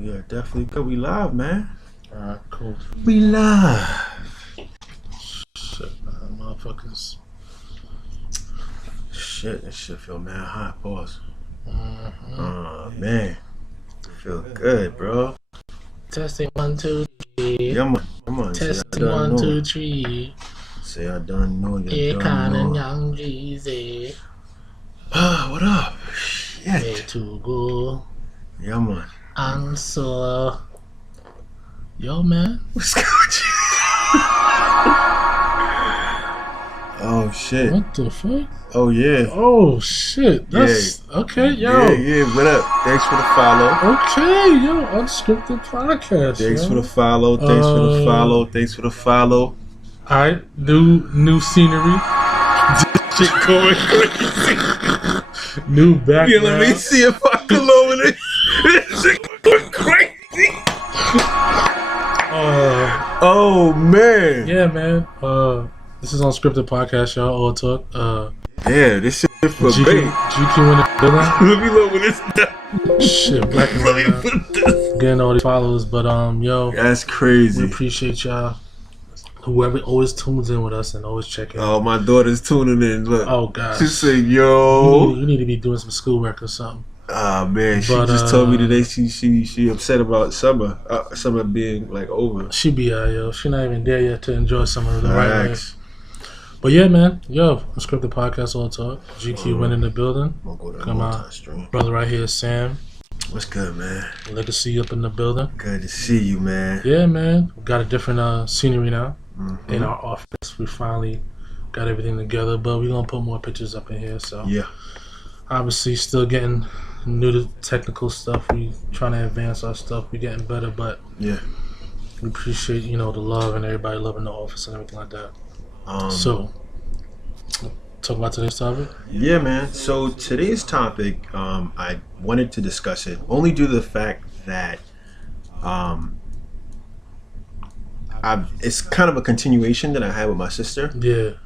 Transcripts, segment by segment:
Yeah, definitely good. We live, man. Alright, cool. We live. Shit, man, motherfuckers. Shit, this shit feel mad hot, boss. Mm-hmm. Oh, man. Feel good, bro. Testing 1, 2, 3. Come on. Testing 1, 2, 3. Say I done know. You Akon done and know. Young Jeezy. What up? Way Shit. to go. Yeah, man. And so, yo, man. What's good with you? Oh, shit. What the fuck? Oh, yeah. Oh shit. That's okay, yo. Yeah. What up? Thanks for the follow. Okay, yo, Unscripted podcast. Thanks yo. for the follow. Thanks for the follow. Alright, new scenery. Shit going crazy. New background. Yeah, let me see if I can lower this. This shit going crazy. Oh man. Yeah, man. This is Unscripted podcast, y'all. All talk. Yeah, this shit for bait. GQ in the building. Let me lower this down. Shit, black and Let me white. put this. Getting all these followers, but yo, That's we crazy. appreciate y'all. Whoever always tunes in with us and always checking. Oh, my daughter's tuning in. Look. Oh gosh. She said, "Yo." You need to be doing some schoolwork or something. Ah man, she But, just told me today she upset about summer. Summer being like over. She be yo. She not even there yet to enjoy summer the right way. Relax. But yeah, man. Yo, Unscripted podcast, all talk. GQ went in the building. I'm gonna go to Come on. multi-stream. Brother right here, Sam. What's good, man? Legacy up in the building. Good to see you, man. Yeah, man. We got a different scenery now Mhm. in our office. We finally got everything together, but we're going to put more pictures up in here. So, Yeah. obviously, still getting new to technical stuff. We trying to advance our stuff. We getting better, but Yeah. we appreciate, the love and everybody loving the office and everything like that. So, talk about today's topic. Yeah, man. So today's topic, I wanted to discuss it only due to the fact that it's kind of a continuation that I had with my sister. Yeah.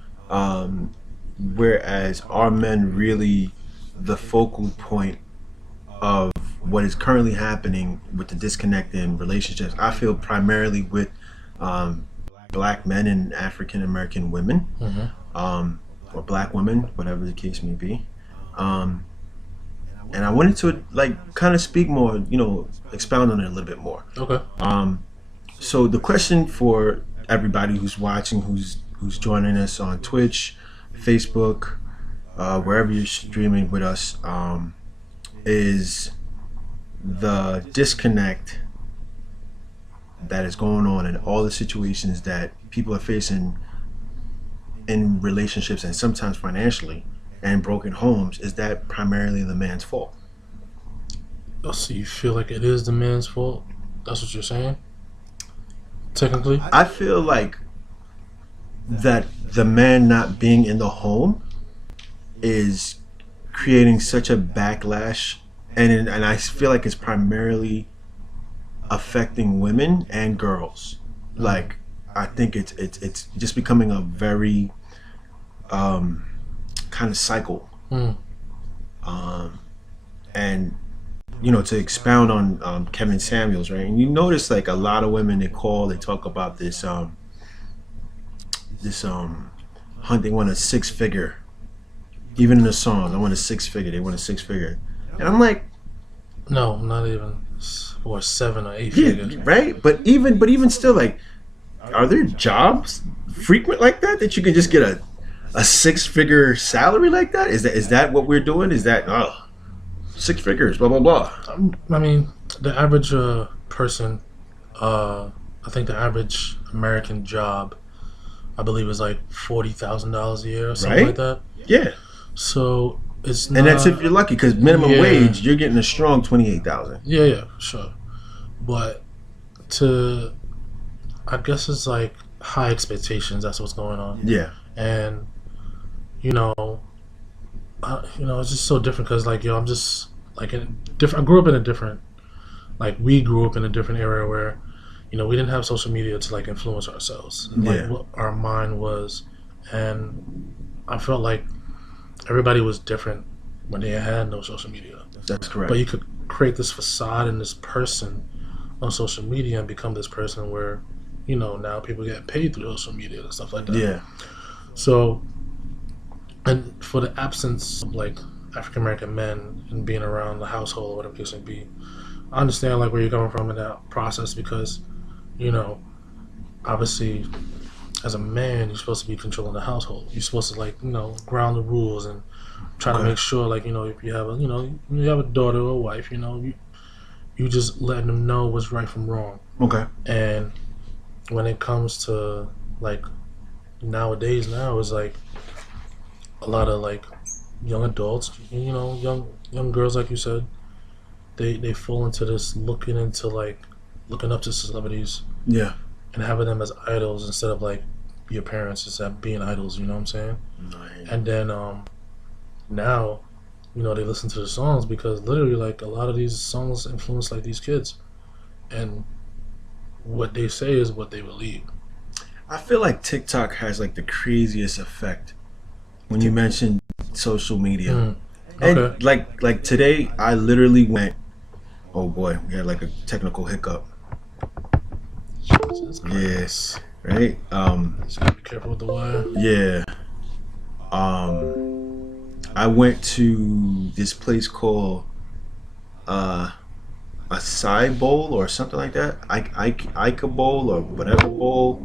Whereas our men really the focal point of what is currently happening with the disconnect in relationships. I feel primarily with black men and African American women. Mm-hmm. Or black women, whatever the case may be. And I wanted to kind of speak more, expound on it a little bit more. Okay. So the question for everybody who's watching, who's joining us on Twitch, Facebook, wherever you're streaming with us, is the disconnect that is going on in all the situations that people are facing in relationships and sometimes financially and broken homes. Is that primarily the man's fault? So you feel like it is the man's fault? That's what you're saying? Technically? I feel like that the man not being in the home is creating such a backlash, and I feel like it's primarily affecting women and girls. Like, I think it's just becoming a very kind of cycle. And to expound on Kevin Samuels, right? And you notice like a lot of women they talk about this hunt. They want a 6-figure. Even in the songs, I want a 6-figure. They want a 6-figure, and I'm like, no, not even, or 7 or 8 figures. Right? But even still, like, are there jobs frequent like that you can just get a 6-figure salary like that? Is that what we're doing? Is that 6 figures? Blah blah blah. I mean, the average person, I think the average American job, I believe, is like $40,000 a year or something like that. Yeah. So it's not, and that's if you're lucky, because minimum wage, you're getting a strong 28,000. Yeah, sure. But I guess it's like high expectations. That's what's going on. Yeah. And it's just so different because I'm just like I grew up in a different, we grew up in a different era where, we didn't have social media to influence ourselves, what our mind was, and I felt like everybody was different when they had no social media. That's correct. But you could create this facade in this person on social media and become this person where, now people get paid through social media and stuff like that. Yeah. So, and for the absence of like African American men and being around the household or whatever the case may be, I understand like where you're coming from in that process because, obviously, as a man, you're supposed to be controlling the household. You're supposed to like, ground the rules and try to make sure like, if you have a daughter or a wife, you just letting them know what's right from wrong. Okay. And when it comes to like nowadays, now is like a lot of like young adults, young girls, like you said, they fall into this looking up to celebrities. Yeah. And having them as idols instead of like your parents, instead of being idols, you know what I'm saying? Right. And then now, they listen to the songs because literally like a lot of these songs influence like these kids. And what they say is what they believe. I feel like TikTok has like the craziest effect when you mention social media. Okay. And like today I literally went, oh boy, we had like a technical hiccup. Yes, right. Just gotta be careful with the wire. Yeah. I went to this place called Acai Bowl or something like that. Ica Bowl or whatever bowl.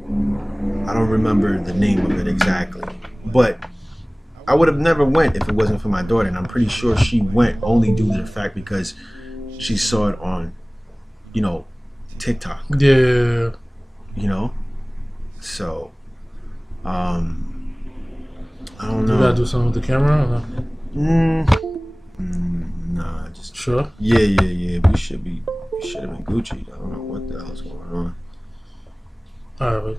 I don't remember the name of it exactly. But I would have never went if it wasn't for my daughter, and I'm pretty sure she went only due to the fact because she saw it on, TikTok. Yeah. So, I don't know. You gotta do something with the camera or no? Nah, just sure. Yeah. We should have been Gucci. I don't know what the hell's going on. All right,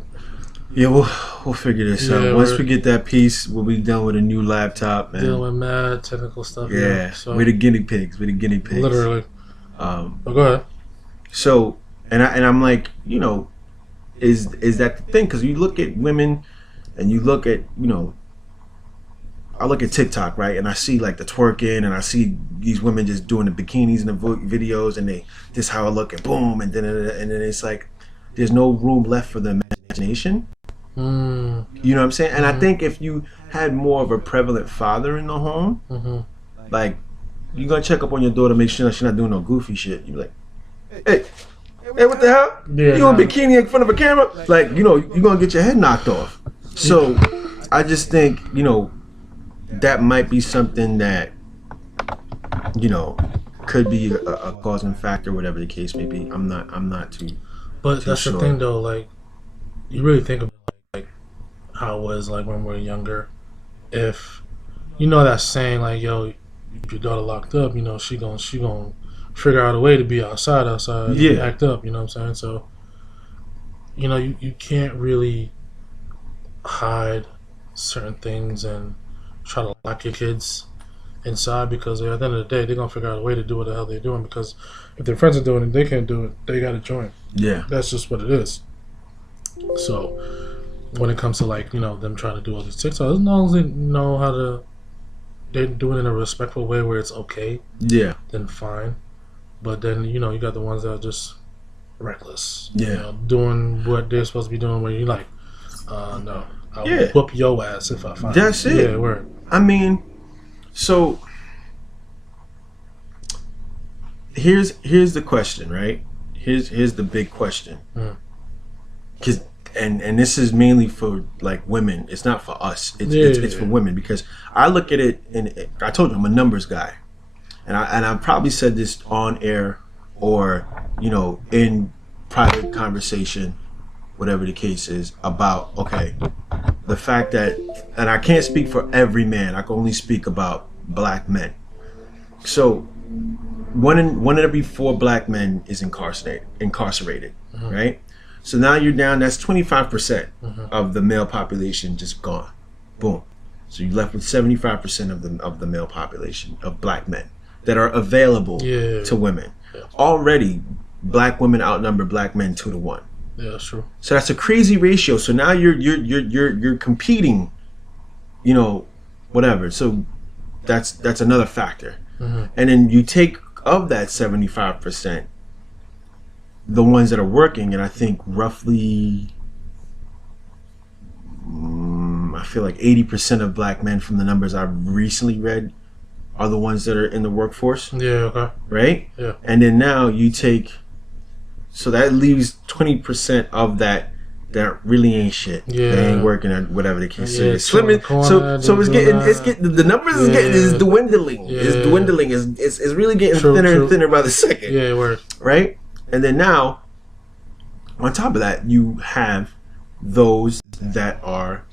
Yeah, we'll figure this out. Once we get that piece, we'll be done with a new laptop, man. Dealing with mad technical stuff. Yeah, so we're the guinea pigs. Literally. But go ahead. So, and I'm like, is that the thing? Because you look at women, and you look at, I look at TikTok, right, and I see like the twerking, and I see these women just doing the bikinis and the videos, and this how I look, and boom, and then it's like there's no room left for the imagination. You know what I'm saying? And I think if you had more of a prevalent father in the home, like you're gonna check up on your daughter, make sure she's not doing no goofy shit. You're like, hey, what the hell? Yeah, you on bikini in front of a camera? Like, you're gonna get your head knocked off. So I just think, that might be something that, could be a causing factor, whatever the case may be. I'm not too. But that's sure. The thing, though. Like, you really think about like how it was like when we were younger. If that saying, like, yo, if your daughter locked up, she gonna figure out a way to be outside, and act up. You know what I'm saying? So, you can't really hide certain things and try to lock your kids inside because at the end of the day they're gonna figure out a way to do what the hell they're doing, because if their friends are doing it, they can't do it, they gotta join. Yeah, that's just what it is. So when it comes to like them trying to do all these TikToks, as long as they know how to, they do it in a respectful way where it's okay, then fine. But then you got the ones that are just reckless, doing what they're supposed to be doing, where you're like, no, I'll whoop your ass if I find that's it. Yeah, word. I mean, so here's the question, right? Here's the big question. Because and this is mainly for like women. It's not for us. It's for women, because I look at it, and I told you I'm a numbers guy, and I probably said this on air or in private conversation, whatever the case is, about the fact that, and I can't speak for every man, I can only speak about black men. So one in every 4 black men is incarcerated, right? So now you're down, that's 25% of the male population just gone. Boom. So you're left with 75% of the male population of black men that are available to women. Already black women outnumber black men 2 to 1. Yeah, that's true. So that's a crazy ratio. So now you're competing, whatever. So that's another factor. And then you take of that 75%, the ones that are working, and I think roughly, I feel like 80% of black men from the numbers I've recently read are the ones that are in the workforce. Yeah. Okay. Right? Yeah. And then now you take, so that leaves 20% of that really ain't shit. Yeah. They ain't working at whatever the case is. Slimming. So it's getting the numbers is dwindling. Yeah. It's dwindling. It's really getting thinner and thinner by the second. Yeah, it works. Right? And then now, on top of that, you have those that are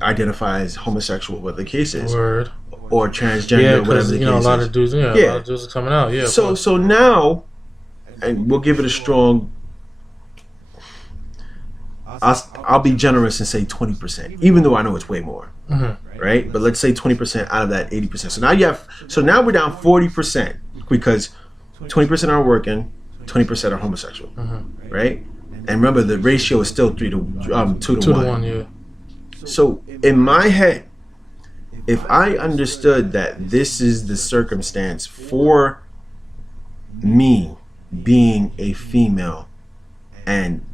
identify as homosexual, what the case is. Word. Or transgender, whatever the case is. A lot of dudes, a lot of dudes are coming out. Yeah. So now, and we'll give it a strong. I'll be generous and say 20%, even though I know it's way more, right? But let's say 20% out of that 80%. So now we're down 40% because 20% are working, 20% are homosexual, right? And remember, the ratio is still 2 to 1. 2 to 1, yeah. So in my head, if I understood that this is the circumstance for me being a female, and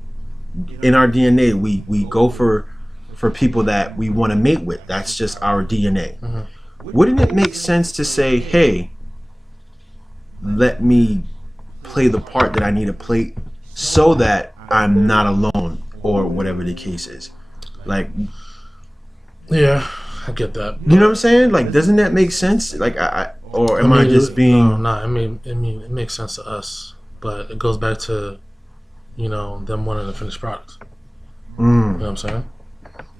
in our DNA we go for people that we want to mate with, that's just our DNA. Wouldn't it make sense to say, hey, let me play the part that I need to play so that I'm not alone, or whatever the case is? Like, yeah, I get that. You know what I'm saying? Like, doesn't that make sense? Like, I just being? No, I mean, it makes sense to us, but it goes back to, them wanting to finish product. You know what I'm saying?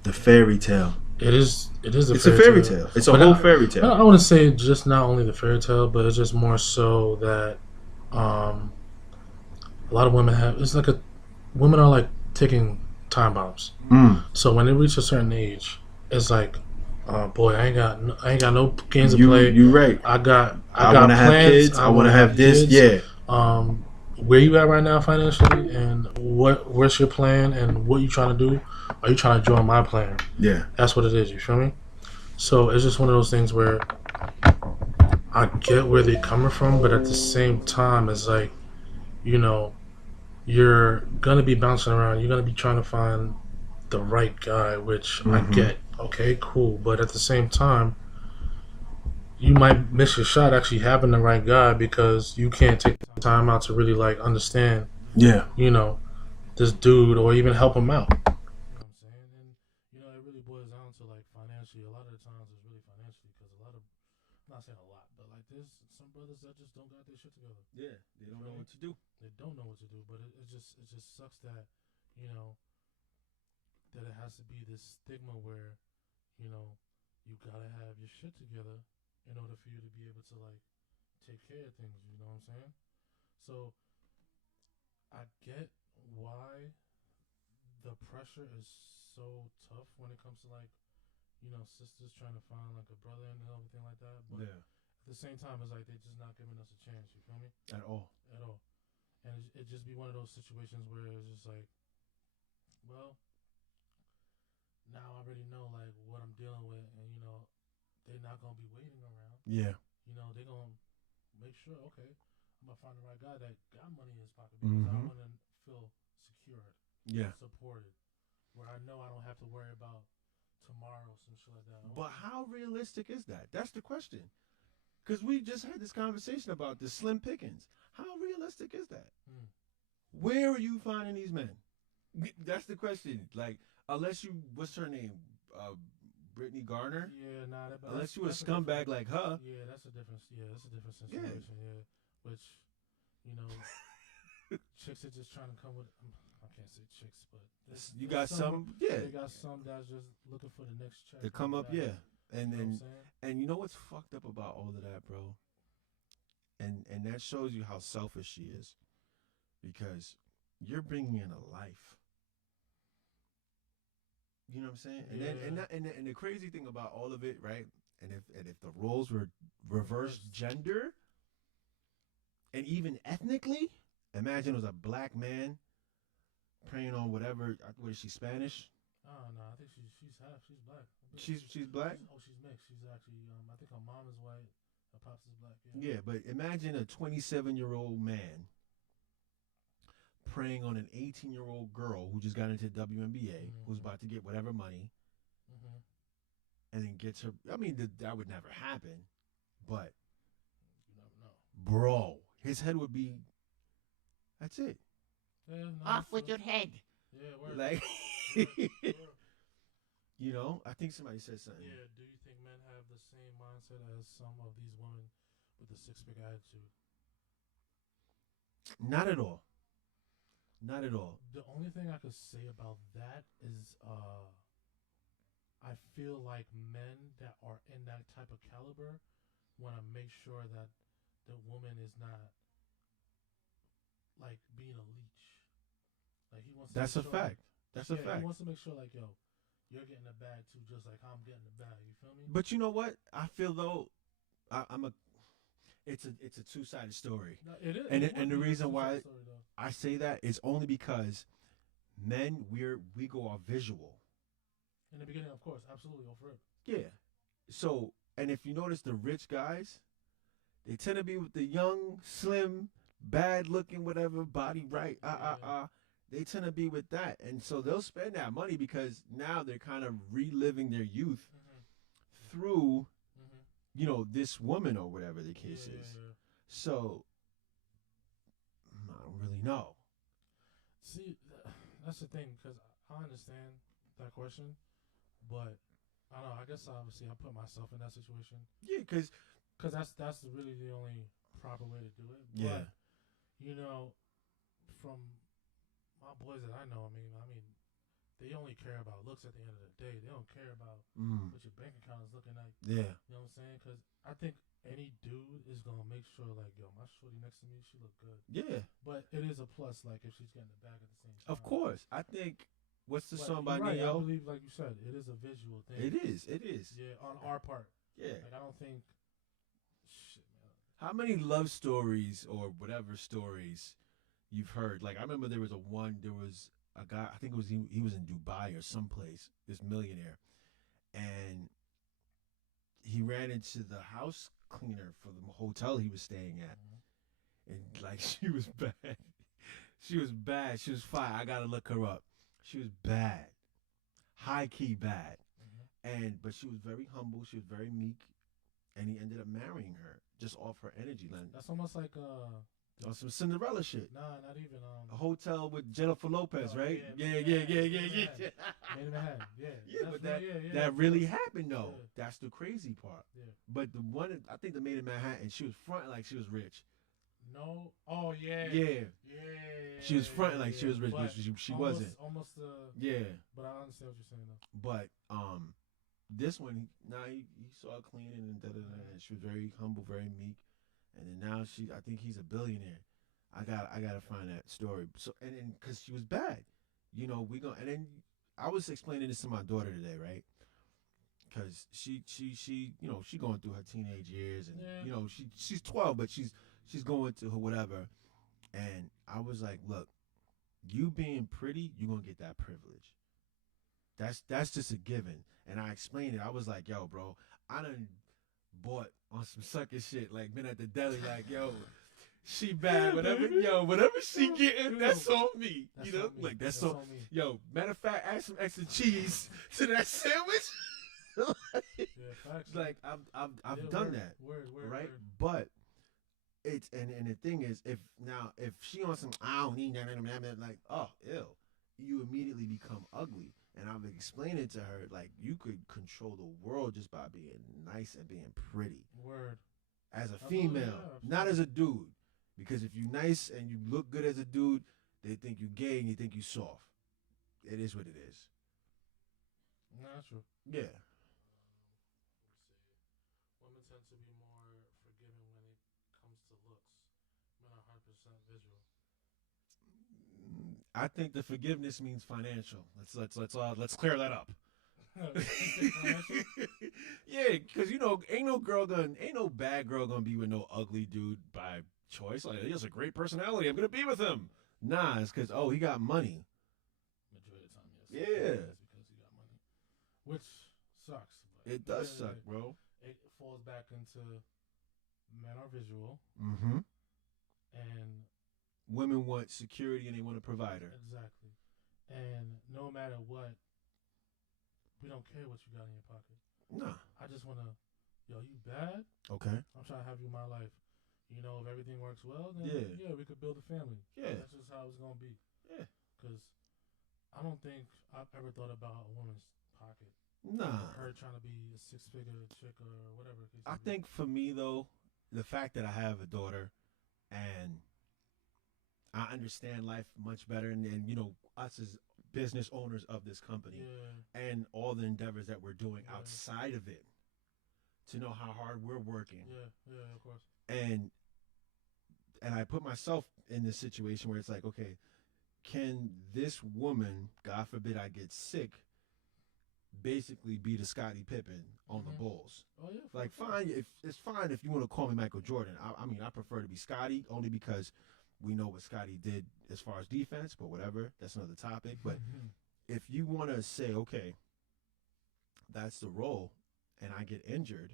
The fairy tale. It is. It's a fairy tale. It's a whole fairy tale. I want to say just not only the fairy tale, but it's just more so that a lot of women have. It's like women are like ticking time bombs. So when they reach a certain age, it's like, boy, I ain't got no games to play. You're right. I got want to have kids. I want to have this. Kids. Yeah. Where you at right now financially, and where's your plan, and what you trying to do? Are you trying to join my plan? Yeah. That's what it is. You feel me? So it's just one of those things where I get where they're coming from, but at the same time, it's like, you're gonna be bouncing around. You're gonna be trying to find the right guy, which I get. Okay, cool. But at the same time, you might miss your shot actually having the right guy because you can't take the time out to really like understand. Yeah. This dude, or even help him out. You know what I'm saying? And it really boils down to like financially. A lot of the times it's really financially because a lot of, I'm not saying a lot, but like there's some brothers that just don't got their shit together. Yeah, they don't know what to do. They don't know what to do, but it just sucks that that it has to be this stigma where you gotta have your shit together in order for you to be able to like take care of things. You know what I'm saying? So I get why the pressure is so tough when it comes to like sisters trying to find like a brother and everything like that. But at the same time, it's like they're just not giving us a chance. You feel me? At all. And it just be one of those situations where it's just like, well, now I already know like what I'm dealing with, and they're not gonna be waiting around. Yeah. They're gonna make sure, okay, I'm gonna find the right guy that got money in his pocket because I want to feel secured, supported, where I know I don't have to worry about tomorrow, some shit like that. But how realistic is that? That's the question. Because we just had this conversation about the slim pickings. How realistic is that? Where are you finding these men? That's the question. Like, unless you, what's her name? Brittany Garner? Yeah, nah. Unless you a scumbag like her. Yeah, that's a different situation. Yeah. Which, chicks are just trying to come with, I can't say chicks, but you got some. They got some that's just looking for the next check. To come up, yeah. And you know what's fucked up about all of that, bro? And that shows you how selfish she is, because you're bringing in a life. You know what I'm saying? And the crazy thing about all of it, right? And if the roles were reversed gender, and even ethnically, imagine it was a black man preying on whatever. What is she, Spanish? Oh no, I think she's half. She's black. She's black. She's mixed. She's actually I think her mom is white. Her pops is black. Yeah, but imagine a 27-year-old man preying on an 18-year-old girl who just got into WNBA, who's about to get whatever money, and then gets her. I mean, that would never happen, but you never know. Bro, his head would be. That's it. Yeah, no, off with your head. Yeah, word. Like, Word. You know, I think somebody said something. Yeah, do you think men have the same mindset as some of these women with the six-pack attitude? Not at all. Not at all. The only thing I could say about that is I feel like men that are in that type of caliber want to make sure that the woman is not like being a leech. Like he wants. That's to a sure, fact. That's a fact. He wants to make sure, like, yo, you're getting the bag too, just like I'm getting the bag. You feel me? But you know what? I feel though, it's a two-sided story. No, it is. And the reason why I say that is only because men we go off visual. In the beginning, of course, absolutely, off rip. Yeah. So, and if you notice the rich guys, they tend to be with the young, slim, bad looking, whatever, body right, They tend to be with that. And so they'll spend that money because now they're kind of reliving their youth through, you know, this woman or whatever the case is. Yeah. So, I don't really know. See, that's the thing, because I understand that question, but I don't know. I guess obviously I put myself in that situation. Yeah, because that's really the only proper way to do it. But, yeah. You know, from my boys that I know, I mean, they only care about looks at the end of the day. They don't care about what your bank account is looking like. Yeah. You know what I'm saying? Because I think any dude is going to make sure, like, yo, my shorty next to me, she look good. Yeah. But it is a plus, like, if she's getting the bag at the same time. Of course. I think, what's the song by right, Neo? I believe, like you said, it is a visual thing. It is. Yeah, on our part. Yeah. Like, I don't think, shit, man. How many love stories or whatever stories you've heard? Like, I remember there was a guy, I think it was he was in Dubai or someplace, this millionaire, and he ran into the house cleaner for the hotel he was staying at, and like she was bad. She was bad. She was fire. I gotta look her up. She was bad, high key bad, but she was very humble. She was very meek, and he ended up marrying her just off her energy. That's almost like some Cinderella shit. Nah, not even a hotel with Jennifer Lopez, right? Yeah. Made him ahead. Yeah. Yeah, but that really happened though. Yeah. That's the crazy part. Yeah. But the one I think the Maid in Manhattan, she was fronting like she was rich. No. Oh yeah. Yeah. She was fronting like she was rich, but she wasn't. Almost. Yeah. But I understand what you're saying though. But this one, he saw her cleaning and and she was very humble, very meek. And then now I think he's a billionaire. I gotta find that story. So and because she was bad, you know, and then I was explaining this to my daughter today, right? Because she you know, she going through her teenage years, and you know, she's 12, but she's going through her whatever. And I was like, look, you being pretty, you're gonna get that privilege. That's just a given. And I explained it. I was like, yo, bro, I done bought on some sucker shit, like been at the deli, like, yo, she bad, whatever she getting, that's on me. That's you know, me. like that's on me. Yo, matter of fact, add some extra cheese to that sandwich. Yeah, facts. Like I've done that, word, right? Word. But it's and the thing is, if she on some I don't need that, like, oh, ew, you immediately become ugly. And I've explained it to her, like, you could control the world just by being nice and being pretty. Word. As a female, not as a dude. Because if you're nice and you look good as a dude, they think you gay and they think you soft. It is what it is. No, that's true. Yeah. Let's see. Women tend to be more forgiving when it comes to looks. Men are 100% visual. I think the forgiveness means financial. Let's clear that up. Yeah, because you know, ain't no bad girl gonna be with no ugly dude by choice. Like, he has a great personality, I'm gonna be with him. Nah, it's because he got money. Majority of the time, yes. Yeah, it's because he got money, which sucks. But it does suck, bro. It falls back into men are visual, and Women want security and they want a provider. Exactly. And no matter what, we don't care what you got in your pocket. Nah. I just want to, yo, you bad? Okay. I'm trying to have you in my life. You know, if everything works well, then yeah, we could build a family. Yeah. That's just how it's going to be. Yeah. Because I don't think I've ever thought about a woman's pocket. Nah. Her trying to be a 6-figure chick or whatever. I think for me, though, the fact that I have a daughter and I understand life much better, and you know, us as business owners of this company and all the endeavors that we're doing outside of it, to know how hard we're working. Yeah, of course. And I put myself in this situation where it's like, okay, can this woman, God forbid I get sick, basically be the Scottie Pippen on the Bulls? Oh yeah. Like, fine, if it's fine if you want to call me Michael Jordan. I mean, I prefer to be Scottie only because we know what Scottie did as far as defense, but whatever, that's another topic. But if you want to say, okay, that's the role, and I get injured,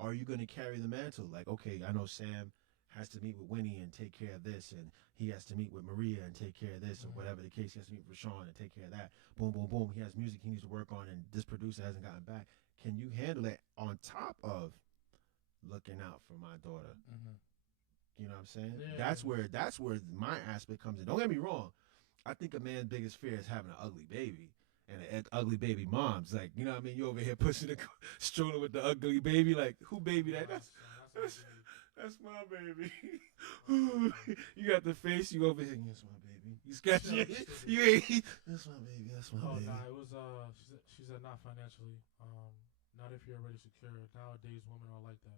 are you going to carry the mantle? Like, okay, I know Sam has to meet with Winnie and take care of this, and he has to meet with Maria and take care of this, or whatever the case. He has to meet with Sean and take care of that. Boom, boom, boom. He has music he needs to work on, and this producer hasn't gotten back. Can you handle it on top of looking out for my daughter? You know what I'm saying? Yeah. That's where my aspect comes in. Don't get me wrong. I think a man's biggest fear is having an ugly baby. And an ugly baby mom's like, you know what I mean? You over here pushing the stroller with the ugly baby. Like, who baby that? That's my baby. You got the face. You over here. That's my baby. You scratching it. You ain't. That's my baby. That's my baby. Nah, it was. She said not financially. Not if you're already secure. Nowadays, women are like that.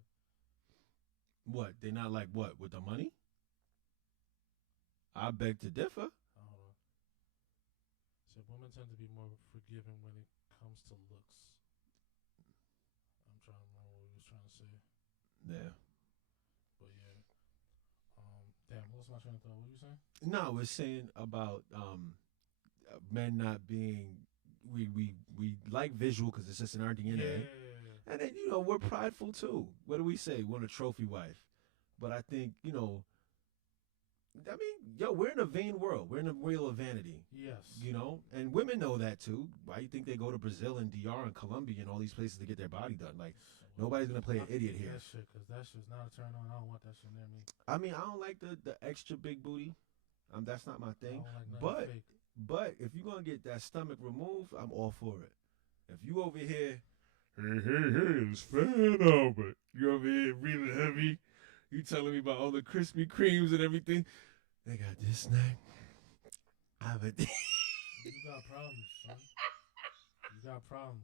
What? They not like what? With the money? I beg to differ. I don't know. So women tend to be more forgiving when it comes to looks. I'm trying to remember what he was trying to say. Yeah. But yeah. Damn, what's my train of thought? What were you saying? No, we're saying about men not being. We like visual because it's just in our DNA. Yeah. And then, you know, we're prideful too. What do we say? We want a trophy wife. But I think, you know, I mean, yo, we're in a vain world. We're in a wheel of vanity. Yes. You know? And women know that too. Why do you think they go to Brazil and DR and Colombia and all these places to get their body done? Like, nobody's going to play an idiot here. That shit, because that shit's not a turn on. I don't want that shit near me. I mean, I don't like the extra big booty. That's not my thing. I don't like fake. But if you're going to get that stomach removed, I'm all for it. If you over here, hey, it's fan Albert. You over here breathing heavy. You telling me about all the Krispy Kremes and everything. They got this snack. You got problems, son. You got problems.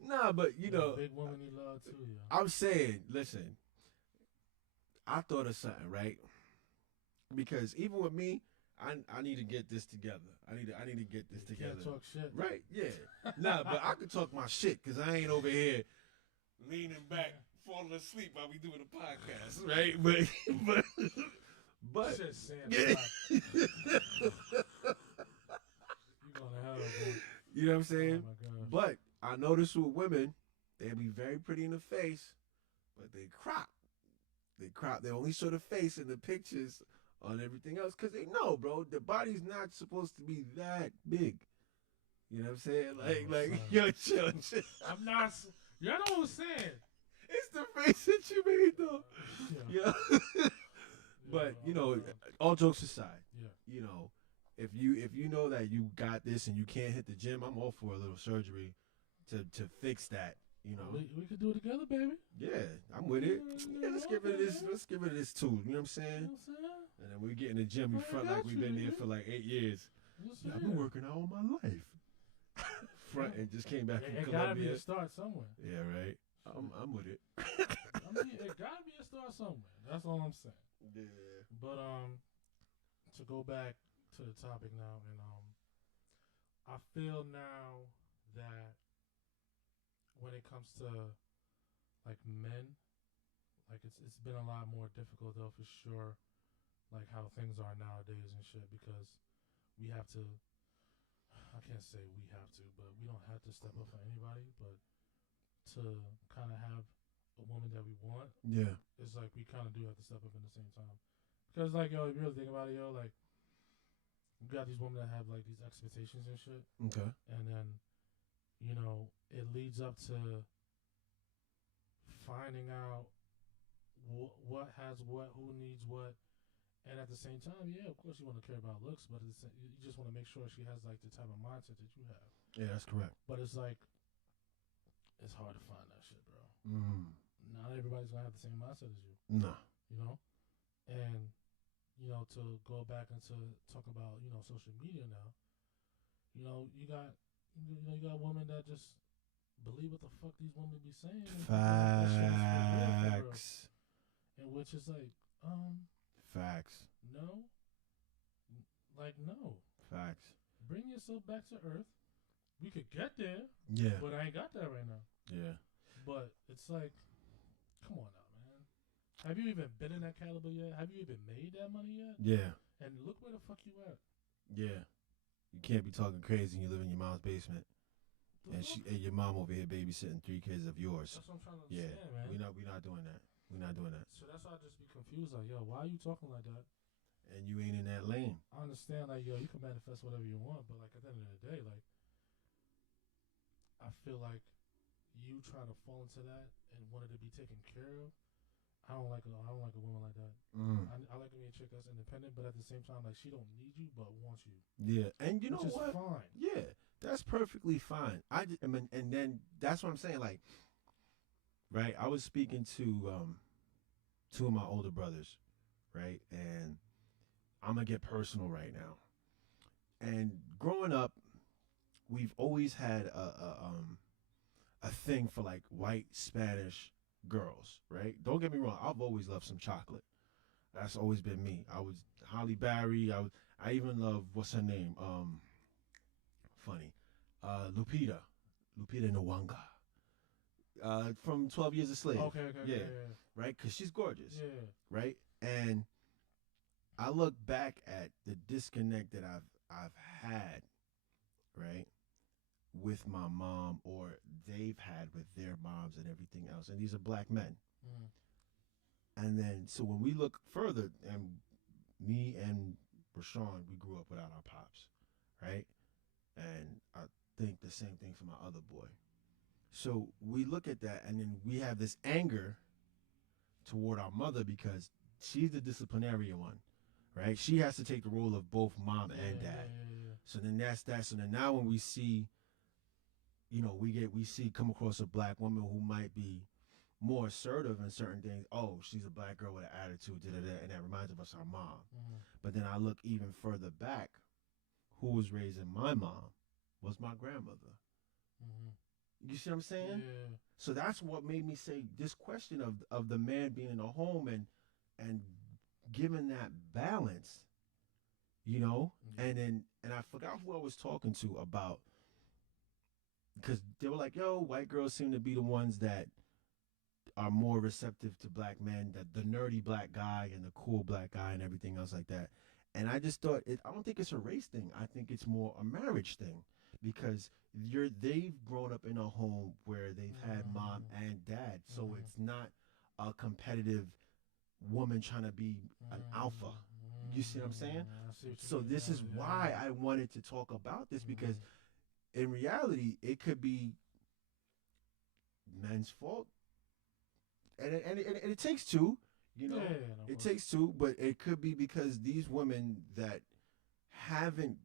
Man. Nah, but you know, big woman you love too, yo. I'm saying, listen. I thought of something, right? Because even with me, I need to get this together. I need to get this together. Can't talk shit, right? Yeah. Nah, but I could talk my shit because I ain't over here leaning back, falling asleep while we doing the podcast, right? But shit, Sam. Yeah. You going to hell, bro. You know what I'm saying? Oh my gosh. But I notice with women, they'll be very pretty in the face, but they crop. They only show the face in the pictures on everything else because they know, bro, the body's not supposed to be that big. You know what I'm saying? Like, yo, chill. I'm not. You know what I'm saying? It's the face that you made, though. Yeah. But you know, all jokes aside, you know, if you know that you got this and you can't hit the gym, I'm all for a little surgery to fix that. You know, we could do it together, baby. Yeah, I'm with it. Yeah, let's get rid of this. Let's get rid of this too. You know what I'm saying? You know what I'm saying? And then we get in the gym. We front like we've been there for like 8 years. Yeah, I've been working out all my life. Front and just came back from Colombia. It gotta be a start somewhere. Yeah, right. I'm with it. I mean, it gotta be a start somewhere. That's all I'm saying. Yeah. But to go back to the topic now, and I feel now that when it comes to like men, like it's been a lot more difficult though for sure, like how things are nowadays and shit, because we have to. I can't say we have to, but we don't have to step up for anybody. But to kind of have a woman that we want, yeah, it's like we kind of do have to step up at the same time. Because, like, yo, if you really think about it, yo, like, you got these women that have, like, these expectations and shit. Okay. And then, you know, it leads up to finding out what has what, who needs what. And at the same time, yeah, of course you want to care about looks, but you just want to make sure she has, like, the type of mindset that you have. Yeah, that's correct. But it's like, it's hard to find that shit, bro. Not everybody's going to have the same mindset as you. Nah. You know? And, you know, to go back and to talk about, you know, social media now, you know, you got women that just believe what the fuck these women be saying. Facts. And which is like, Facts. no. Like, no. Facts. Bring yourself back to earth. We could get there. Yeah. But I ain't got that right now. Yeah. But it's like, come on now, man. Have you even been in that caliber yet? Have you even made that money yet? Yeah. And look where the fuck you at. Yeah. You can't be talking crazy and you live in your mom's basement. And your mom over here babysitting 3 kids of yours. That's what I'm trying to understand, man. We're not doing that. We're not doing that. So that's why I just be confused. Like, yo, why are you talking like that? And you ain't in that lane. I understand, like, yo, you can manifest whatever you want, but, like, at the end of the day, like, I feel like you trying to fall into that and wanted to be taken care of. I don't like a woman like that. I like to be a chick that's independent, but at the same time, like, she don't need you but wants you. Yeah, and you know Which is what? Fine. Yeah, that's perfectly fine. I mean, and then that's what I'm saying. Like, right? I was speaking to 2 of my older brothers, right? And I'm gonna get personal right now. And growing up, we've always had a thing for, like, white Spanish girls, right? Don't get me wrong. I've always loved some chocolate. That's always been me. I was Holly Berry. I even love, what's her name? Lupita Nyong'o. From 12 Years a Slave. Okay, yeah. Right? Because she's gorgeous. Yeah. Right? And I look back at the disconnect that I've had, right, with my mom, or they've had with their moms and everything else. And these are black men. And then, so when we look further, and me and Rashawn, we grew up without our pops, right? And I think the same thing for my other boy. So we look at that, and then we have this anger toward our mother because she's the disciplinarian one, right? She has to take the role of both mom and dad. Yeah. So then that's that. So then now when we see, you know, we come across a black woman who might be more assertive in certain things. Oh, she's a black girl with an attitude, and that reminds us of our mom. But then I look even further back. Who was raising my mom was my grandmother. You see what I'm saying? Yeah. So that's what made me say this question of the man being in a home and giving that balance, you know. And I forgot who I was talking to about, because they were like, yo, white girls seem to be the ones that are more receptive to black men, the nerdy black guy and the cool black guy and everything else like that. And I just thought, I don't think it's a race thing. I think it's more a marriage thing, because they've grown up in a home where they've had mom and dad. So it's not a competitive woman trying to be an alpha. You see what I'm saying? So this is why I wanted to talk about this, because in reality, it could be men's fault. And it takes 2, you know, it takes 2, but it could be because these women that haven't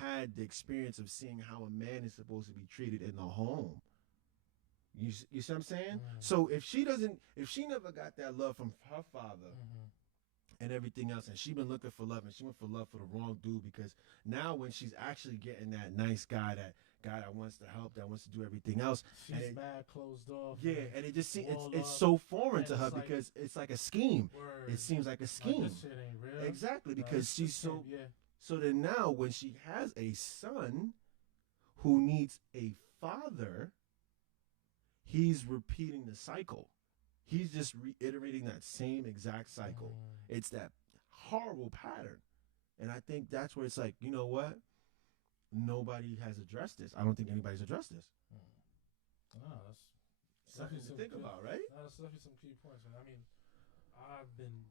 had the experience of seeing how a man is supposed to be treated in the home. You see what I'm saying? So if she never got that love from her father and everything else, and she been looking for love, and she went for love for the wrong dude, because now when she's actually getting that nice guy, that guy that wants to help, that wants to do everything else, she's mad closed off. Yeah, and it just seems it's so foreign to her, because it's like a scheme. Word. It seems like a scheme. Like, this shit ain't real. Exactly, because she's so. Yeah. So then now, when she has a son who needs a father, he's repeating the cycle. He's just reiterating that same exact cycle. It's that horrible pattern. And I think that's where it's like, you know what? Nobody has addressed this. I don't think anybody's addressed this. That's something to think about, right? That's definitely some key points. Man. I mean, I've been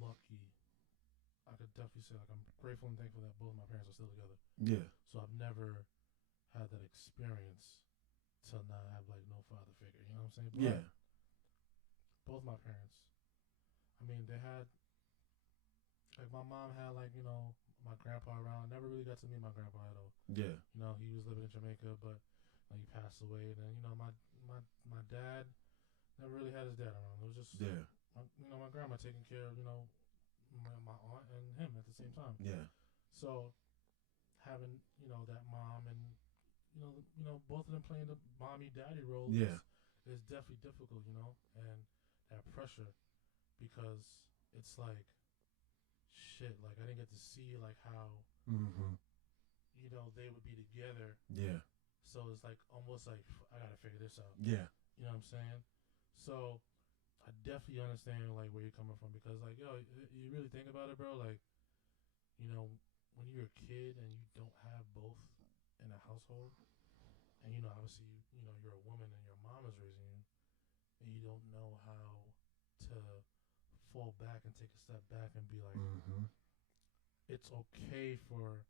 lucky I could definitely say like I'm grateful and thankful that both my parents are still together. Yeah. So I've never had that experience to not have like no father figure. You know what I'm saying? But Yeah. both my parents. I mean, they had like my mom had like my grandpa around. I never really got to meet my grandpa at all. Yeah. He was living in Jamaica, but he passed away. And then my dad never really had his dad around. It was just my grandma taking care of my aunt and him at the same time. Yeah. So having that mom and both of them playing the mommy daddy role is definitely difficult. And that pressure because it's like shit. Like I didn't get to see like how they would be together. Yeah. So it's like almost like I gotta figure this out. Yeah. You know what I'm saying? So I definitely understand like where you're coming from because like you really think about it, bro. Like when you're a kid and you don't have both in a household, and obviously you're a woman and your mom is raising you, and you don't know how to fall back and take a step back and be like, it's okay for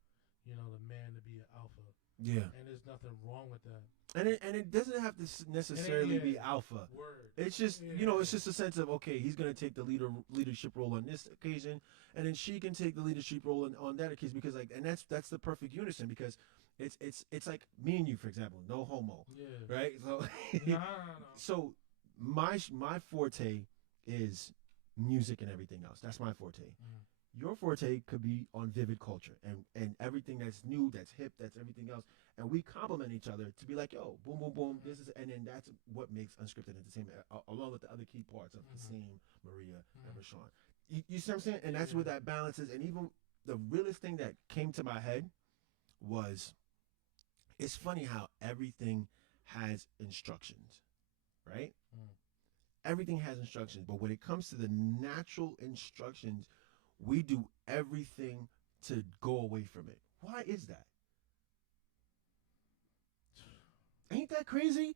the man to be an alpha. Yeah. And there's nothing wrong with that. And it doesn't have to necessarily be alpha. Word. It's just it's just a sense of okay, he's gonna take the leadership role on this occasion, and then she can take the leadership role on that occasion because and that's the perfect unison because it's like me and you, for example, no homo. Yeah. Right. So no. So my forte is music and everything else. That's my forte. Your forte could be on vivid culture and everything that's new, that's hip, that's everything else. And we complement each other to be like, yo, boom, boom, boom. This is, and then that's what makes Unscripted Entertainment, along with the other key parts of Kasim, Maria, and Rashawn. You see what I'm saying? And that's where that balance is. And even the realest thing that came to my head was, it's funny how everything has instructions, right? Everything has instructions. But when it comes to the natural instructions, we do everything to go away from it. Why is that? Ain't that crazy?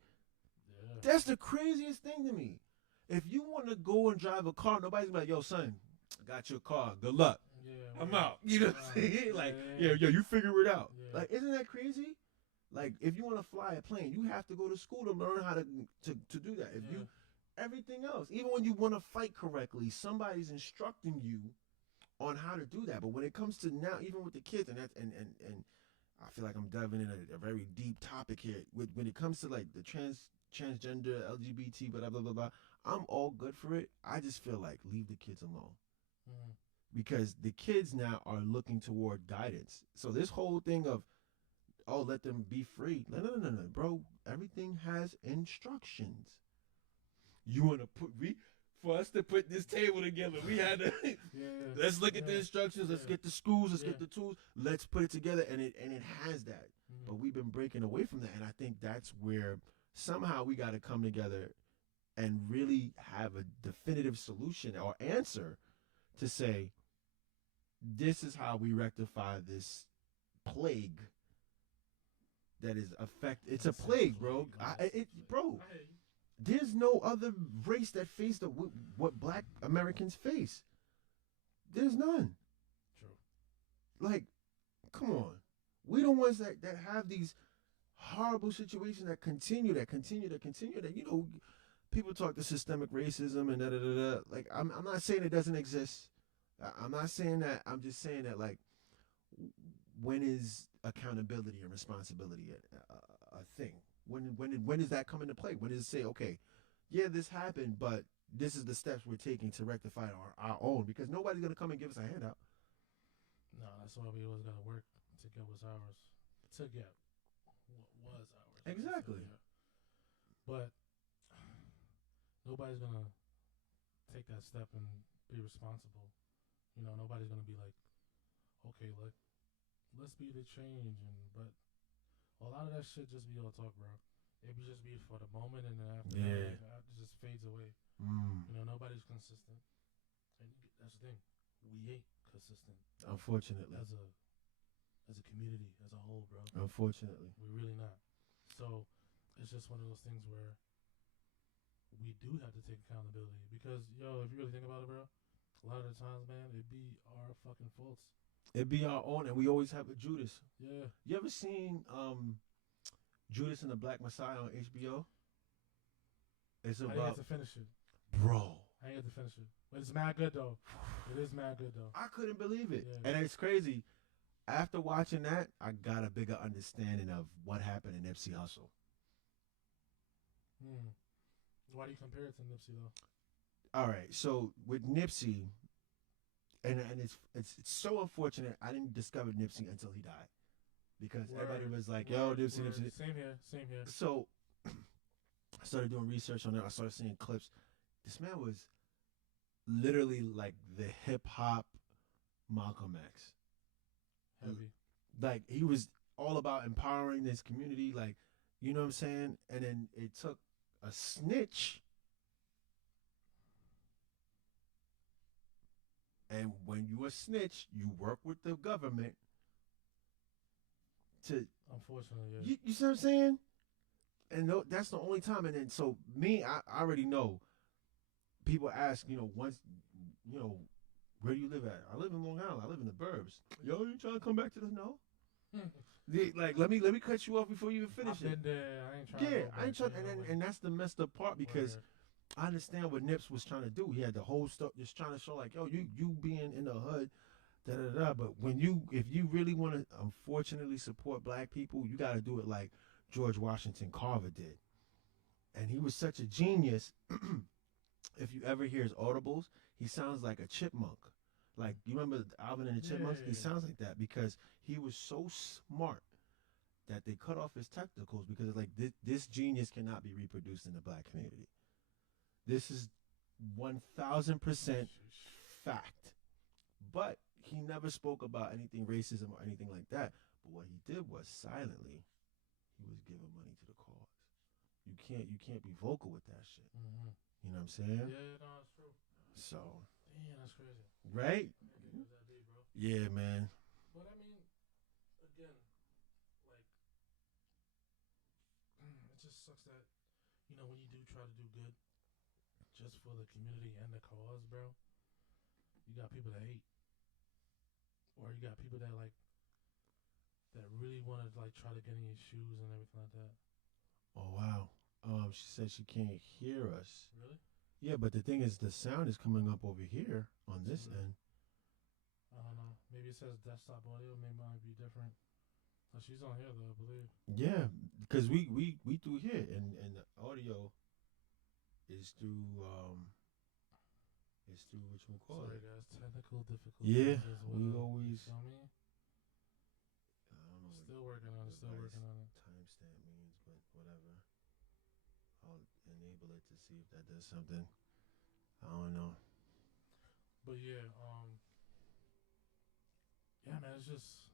Yeah. That's the craziest thing to me. If you want to go and drive a car, nobody's gonna be like, yo, son, I got your car. Good luck. Yeah, I'm out. You know what I'm saying? Like, you figure it out. Yeah. Like, isn't that crazy? Like, if you want to fly a plane, you have to go to school to learn how to do that. If you everything else, even when you want to fight correctly, somebody's instructing you on how to do that. But when it comes to now, even with the kids, and that's and I feel like I'm diving in a very deep topic here. When it comes to like the transgender, LGBT, blah blah blah blah, I'm all good for it. I just feel like leave the kids alone. Because the kids now are looking toward guidance. So this whole thing of let them be free. No, bro. Everything has instructions. You want to for us to put this table together, we had to let's look at the instructions, let's get the schools, let's get the tools, let's put it together, and it has that. But we've been breaking away from that, and I think that's where somehow we got to come together and really have a definitive solution or answer to say, this is how we rectify this plague that is it's a plague, bro. Bro. There's no other race that faced what Black Americans face. There's none. True. Like, come on. We the ones that have these horrible situations that continue. That people talk the systemic racism and da. Like, I'm not saying it doesn't exist. I'm not saying that. I'm just saying that, like, when is accountability and responsibility a thing? When does that come into play? When does it say, okay, yeah, this happened, but this is the steps we're taking to rectify our own? Because nobody's going to come and give us a handout. No, that's why we always got to work to get what's ours. To get what was ours. Exactly. But nobody's going to take that step and be responsible. Nobody's going to be like, okay, let's be the change. But a lot of that shit just be all talk, bro. It would just be for the moment, and then after that, it just fades away. Nobody's consistent, and that's the thing. We ain't consistent. Unfortunately, as a community, as a whole, bro. Unfortunately, we're really not. So it's just one of those things where we do have to take accountability because, if you really think about it, bro, A lot of the times, man, it be our fucking faults. It be our own, and we always have a Judas. Yeah. You ever seen Judas and the Black Messiah on HBO? It's I didn't get about to finish it. bro. I didn't get to finish it. But it's mad good, though. It is mad good, though. I couldn't believe it, Yeah. and it's crazy. After watching that, I got a bigger understanding of what happened in Nipsey Hussle. Why do you compare it to Nipsey, though? All right, so with Nipsey, and it's so unfortunate I didn't discover Nipsey until he died, because everybody was like, "Yo, Nipsey." Same here. So I started doing research on it. I started seeing clips. This man was literally like the hip hop Malcolm X. Heavy. Like, he was all about empowering this community, like, you know what I'm saying? And then it took a snitch. And when you a snitch, you work with the government to... Unfortunately, yeah. You see what I'm saying? And that's the only time. And then, so me, I already know. People ask, once, where do you live at? I live in Long Island. I live in the burbs. Yo, you trying to come back to the no? Like, let me cut you off before you even finish I've been there. I ain't trying. Yeah, I ain't trying. And that's the messed up part, because I understand what Nips was trying to do. He had the whole stuff just trying to show, like, yo, you being in the hood, da da da. But if you really want to, unfortunately, support black people, you got to do it like George Washington Carver did. And he was such a genius. If you ever hear his audibles, he sounds like a chipmunk. Like, you remember Alvin and the Chipmunks? Yeah. He sounds like that because he was so smart that they cut off his testicles, because it's like, this genius cannot be reproduced in the black community. This is 1,000% fact. But he never spoke about anything racism or anything like that. But what he did was, silently, he was giving money to the cause. You can't be vocal with that shit. Mm-hmm. You know what I'm saying? Yeah, no, it's true. So. Damn, that's crazy. Right? That deep, bro. Yeah, man. But I mean, again, like, it just sucks that, when you do try to do good just for the community and the cause, bro, you got people that hate. Or you got people that, like, that really want to, like, try to get in your shoes and everything like that. Oh, wow. She said she can't hear us. Really? Yeah, but the thing is, the sound is coming up over here on this end. I don't know. Maybe it says desktop audio. Maybe it might be different. Oh, she's on here, though, I believe. Yeah, because we through here, and the audio is through what you call Sorry, it. guys, technical difficulties. Yeah, as well. we always. You feel me? I don't know. Still working on it. Still working on it. Timestamp means, but whatever. I'll enable it to see if that does something. I don't know. But yeah, yeah, man, it just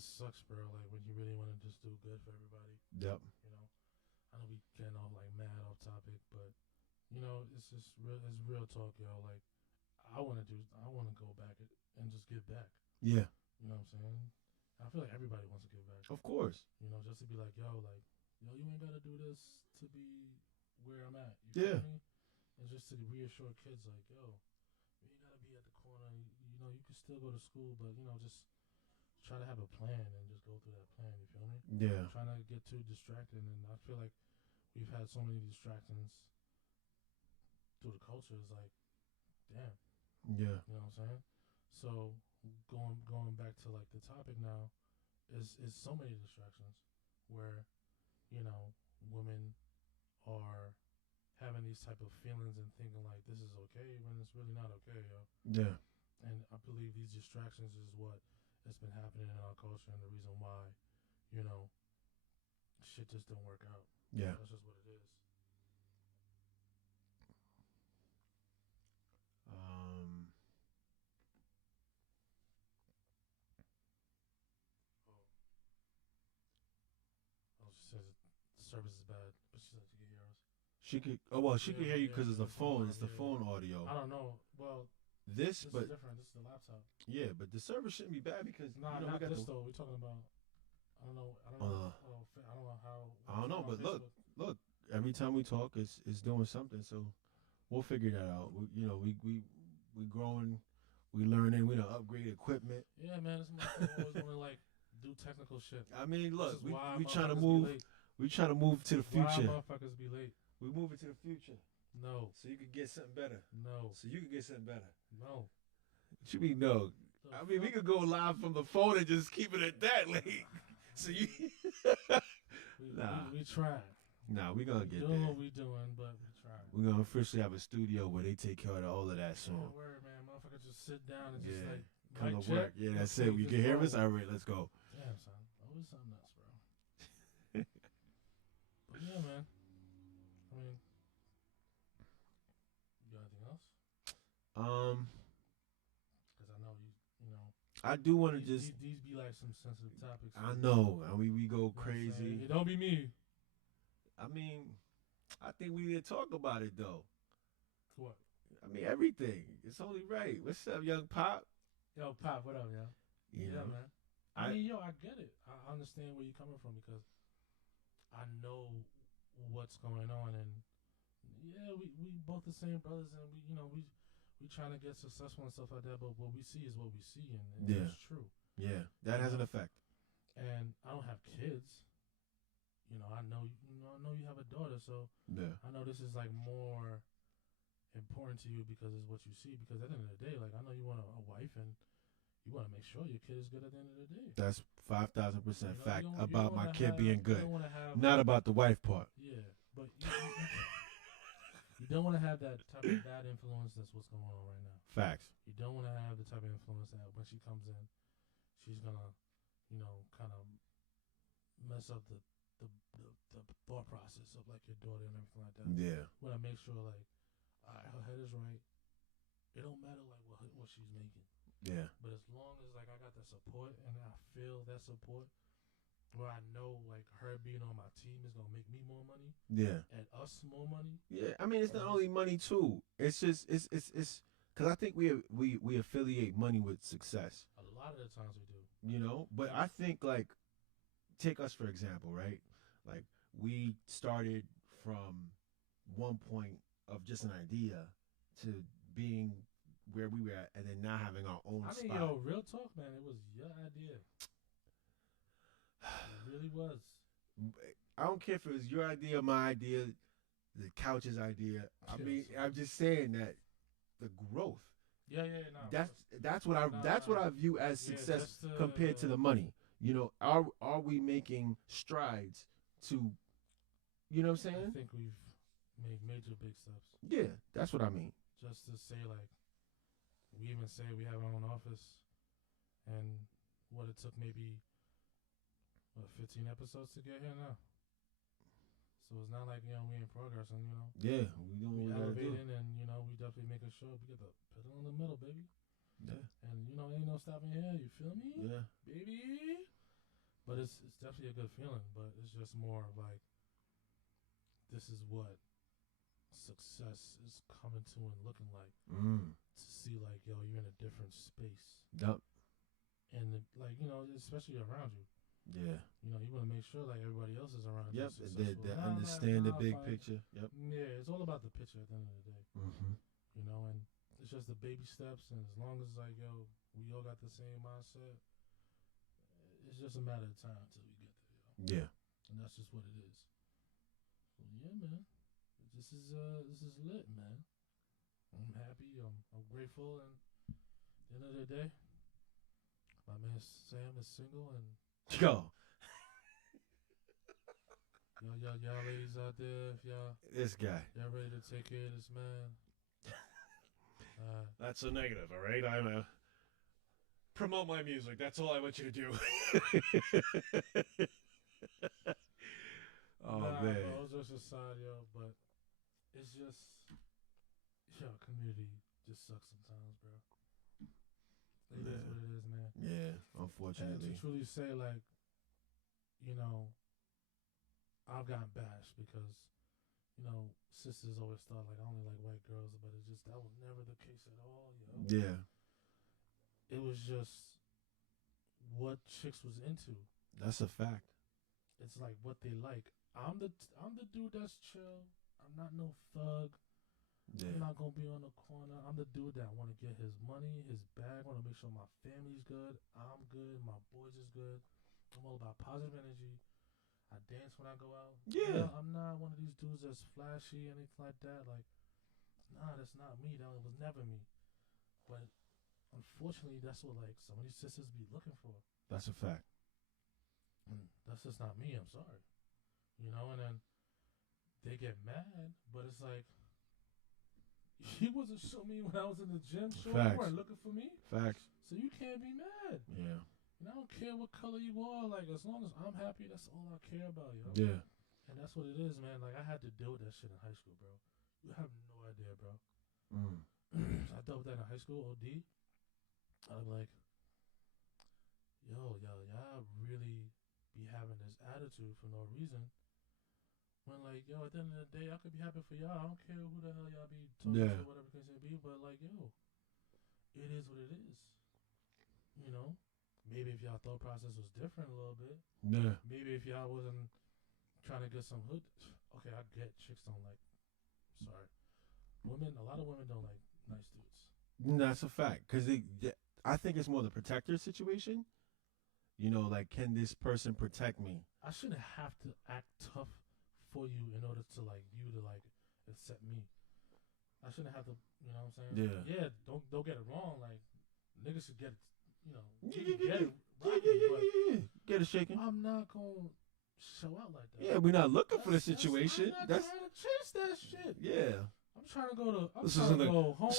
sucks, bro. Like, when you really want to just do good for everybody. Yep. I know we getting off, like, mad off topic, but it's just real. It's real talk, yo. Like, I want to go back and just give back. Yeah. You know what I'm saying? I feel like everybody wants to give back. Of course. Just to be like, yo, you ain't gotta do this to be where I'm at. You feel me? And just to reassure kids, like, yo, you ain't gotta be at the corner. You can still go to school, but just try to have a plan and just go through that plan. You feel me? Yeah. Trying not to get too distracted, and I feel like we've had so many distractions through the culture. It's like, damn. Yeah. You know what I'm saying? So going back to, like, the topic now, is so many distractions where, women are having these type of feelings and thinking like this is okay when it's really not okay, yo. Yeah. And I believe these distractions is what has been happening in our culture, and the reason why, shit just don't work out. Yeah. That's just what it is. She says the service is bad, but she said she can hear us. She could. Oh well, she can hear you because it's the phone. It's the phone audio. I don't know. Well, this is different. This is the laptop. Yeah, but the service shouldn't be bad because not this though. We're talking about. I don't know. I don't know how. I don't know, but look. Every time we talk, it's doing something. So we'll figure that out. We we growing, we learning, we done upgrade equipment. Yeah, man, this motherfucker always want to like do technical shit. I mean, look, we trying to motherfuckers move. We trying to move to the Why future. motherfuckers be late? We moving to the future. No. So you could get something better. No. So you could get something better. No. What you mean no? I mean, we could go live from the phone and just keep it at that. Like, so you. we try. Nah, we gonna get doing there. what we doing, but we try. We're gonna officially have a studio where they take care of all of that song. Yeah, word, man. Motherfucker just sit down and just like come to check. work. Yeah, that's it. You can hear us? All right, let's go. Damn, son. Always something nuts, bro. But yeah, man. I mean, you got anything else? Because I know you know. I do want to just. These be like some sensitive topics. I know. I mean, we go crazy. It don't be me. I mean, I think we need to talk about it though. What? I mean, everything. It's only right. What's up, young Pop? Yo, Pop, what up, yo? You know, man. I mean, yo, I get it. I understand where you're coming from because I know what's going on, and yeah, we both the same brothers, and we trying to get successful and stuff like that. But what we see is what we see, and it's true. Yeah, that has an effect. And I don't have kids. You know, I know you have a daughter, so yeah. I know this is like more important to you because it's what you see. Because at the end of the day, like I know you want a wife and you want to make sure your kid is good at the end of the day. That's 5,000% fact you about my kid being good. Have, not about the wife part. Yeah, but you don't want to have that type of bad influence. That's what's going on right now. Facts. You don't want to have the type of influence that when she comes in, she's gonna, kind of mess up the thought process of like your daughter and everything like that. Yeah. You want to make sure like, all right, her head is right. It don't matter like what she's making. Yeah. But as long as like I got that support and I feel that support, where I know like her being on my team is gonna make me more money. Yeah. And us more money. Yeah. I mean, it's not only money too. It's just it's because I think we affiliate money with success. A lot of the times we do. But I think like. Take us for example, right? Like we started from one point of just an idea to being where we were at, and then now having our own spot. Yo, real talk, man. It was your idea. It really was. I don't care if it was your idea, my idea, the couch's idea. I mean, I'm just saying that the growth. Yeah, no. That's what I view as success compared to the money. Are we making strides to, you know what I'm saying? I think we've made major big steps. Yeah, that's what I mean. Just to say, like, we even say we have our own office, and what it took maybe, 15 episodes to get here now. So it's not like, we ain't progressing, Yeah, we doing what we gotta do. And, we definitely making sure we get the pedal in the middle, baby. Yeah. And, ain't no stopping here. You feel me? Yeah. Baby. But it's definitely a good feeling. But it's just more of like, this is what success is coming to and looking like. To see like, you're in a different space. Yep. And especially around you. Yeah. You want to make sure like everybody else is around you. Yep. They understand the big picture. Yep. Yeah, it's all about the picture at the end of the day. Mm-hmm. And it's just the baby steps, and as long as like we all got the same mindset, it's just a matter of time until we get there. Yeah. And that's just what it is. So yeah, man. This is lit, man. I'm happy. I'm grateful, and at the end of the day, my man Sam is single, and yo, y'all ladies out there, if y'all ready to take care of this man. That's so negative, all right? I'm promote my music. That's all I want you to do. Man. Bro, it's just aside, but it's just, community just sucks sometimes, bro. It is what it is, man. Yeah, unfortunately. And to truly say, like, I've gotten bashed because, sisters always thought, like, I only like white girls, but it's just, that was never the case at all, Yeah. It was just what chicks was into. That's a fact. It's like what they like. I'm the dude that's chill. I'm not no thug. Yeah. I'm not gonna be on the corner. I'm the dude that want to get his money, his bag. Want to make sure my family's good. I'm good. My boys is good. I'm all about positive energy. I dance when I go out. Yeah. I'm not one of these dudes that's flashy, anything like that. Like, nah, that's not me. That was never me. But unfortunately, that's what like some of these sisters be looking for. That's a fact. And that's just not me. I'm sorry. And then they get mad, but it's like, you wasn't showing me when I was in the gym. Sure, you weren't looking for me. Facts. So you can't be mad. Yeah. I don't care what color you are. Like, as long as I'm happy, that's all I care about, Yeah. And that's what it is, man. Like, I had to deal with that shit in high school, bro. You have no idea, bro. I dealt with that in high school, OD. I'd be like, y'all really be having this attitude for no reason. When, like, at the end of the day, I could be happy for y'all. I don't care who the hell y'all be talking to, whatever case it be. But, like, it is what it is. Maybe if y'all thought process was different a little bit. Yeah. Maybe if y'all wasn't trying to get some hood. Okay, I get chicks don't like. Sorry. A lot of women don't like nice dudes. That's a fact. Because I think it's more the protector situation. Like, can this person protect me? I shouldn't have to act tough for you in order to, like, you to, like, accept me. I shouldn't have to, you know what I'm saying? Yeah. Yeah, don't get it wrong. Like, niggas should get it, Get it shaking. I'm not going to show out like that. Yeah, we're not looking for the situation. I'm not trying to chase that shit. Yeah. I'm trying to go to. This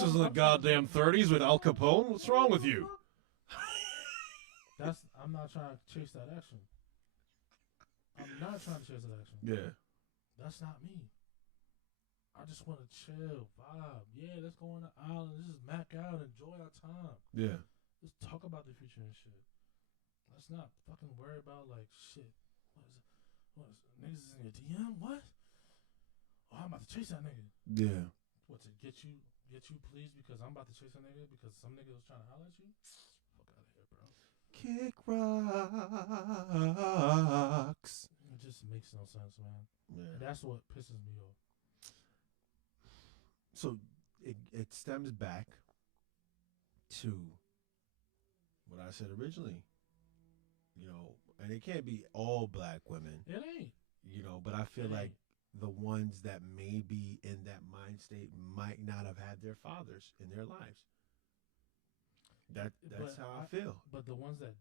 isn't the goddamn 30s with Al Capone. What's wrong with you? I'm not trying to chase that action. I'm not trying to chase that action. Yeah. That's not me. I just want to chill, vibe. Yeah, let's go on the island. Let's just mac out, enjoy our time. Yeah. Let's talk about the future and shit. Let's not fucking worry about, like, shit. What is niggas is in your DM? What? Oh, I'm about to chase that nigga. Yeah. What, to get you pleased because I'm about to chase a nigga because some nigga was trying to holler at you? Fuck out of here, bro. Kick rocks. It just makes no sense, man. Yeah. And that's what pisses me off. So it stems back to what I said originally. And it can't be all black women. It ain't. But I feel like the ones that may be in that mind state might not have had their fathers in their lives. That's how I feel. But the ones that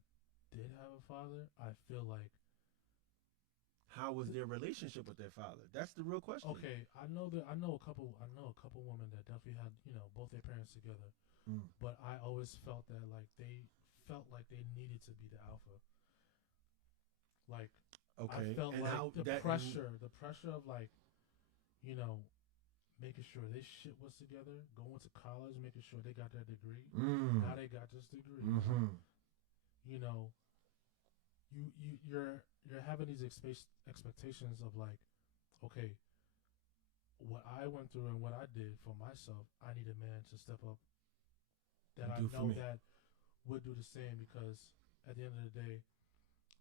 did have a father, I feel like, how was their relationship with their father? That's the real question. Okay, I know a couple women that definitely had, both their parents together. But I always felt that, like, they felt like they needed to be the alpha. Like, okay. I felt like the pressure of, like, making sure this shit was together, going to college, making sure they got their degree. Now they got this degree. Mm-hmm. You're having these expectations of, like, okay, what I went through and what I did for myself, I need a man to step up that I know that would do the same, because at the end of the day,